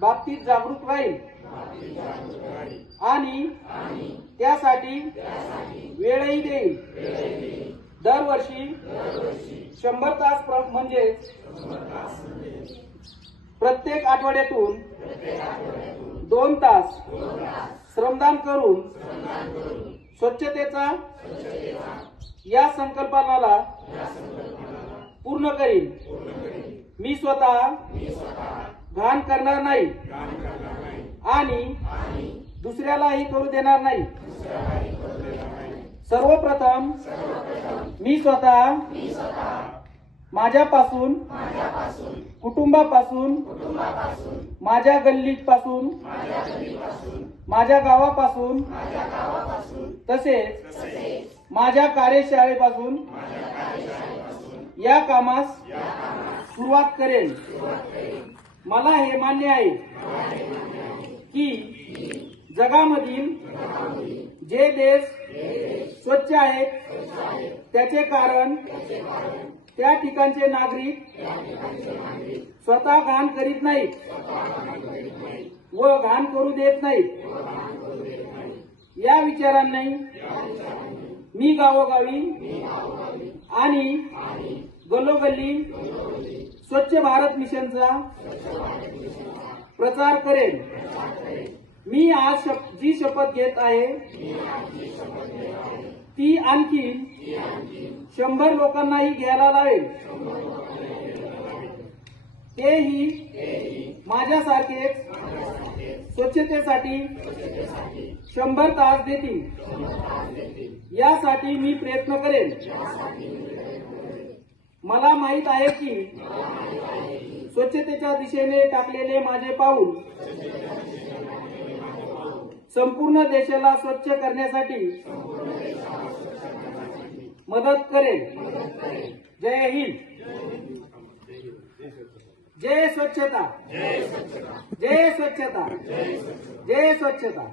बाबतीत जागरूक राहील आणि त्यासाठी वेळही देईल. दरवर्षी 100 तास म्हणजे प्रत्येक आठवड्यातून 2 तास श्रमदान करून स्वच्छतेचा या संकल्पनाला पूर्ण करीन. मी स्वतः घाण करणार नाही आणि दुसऱ्यालाही करू देणार नाही. सर्वप्रथम मी स्वतः माझ्यापासून, कुटुंबापासून, माझ्या गल्लीपासून, माझ्या गावापासून, तसेच माझ्या कार्यशाळेपासून या कामास सुरुवात करेन. मला हे मान्य आहे की जगामधील जे देश स्वच्छ आहेत त्याचे कारण त्या ठिकाणचे नागरिक स्वतः घाण करीत नाहीत व घाण करू देत नाहीत. या विचारांनी मी गावोगावी आणि गल्लोगल्ली स्वच्छ भारत मिशनचा प्रचार करेन. मी आज जी शपथ घेत आहे ती आणखी 100 लोकांनाही घ्यायला लावेल. तेही माझ्यासारखेच स्वच्छतेसाठी 100 तास देतील. यासाठी मी प्रयत्न करेन. मला माहित आहे की स्वच्छतेच्या दिशेने टाकलेले माझे पाऊल संपूर्ण देशाला स्वच्छ करण्यासाठी मदत करेल. जय हिंद. जय स्वच्छता. जय स्वच्छता. जय स्वच्छता.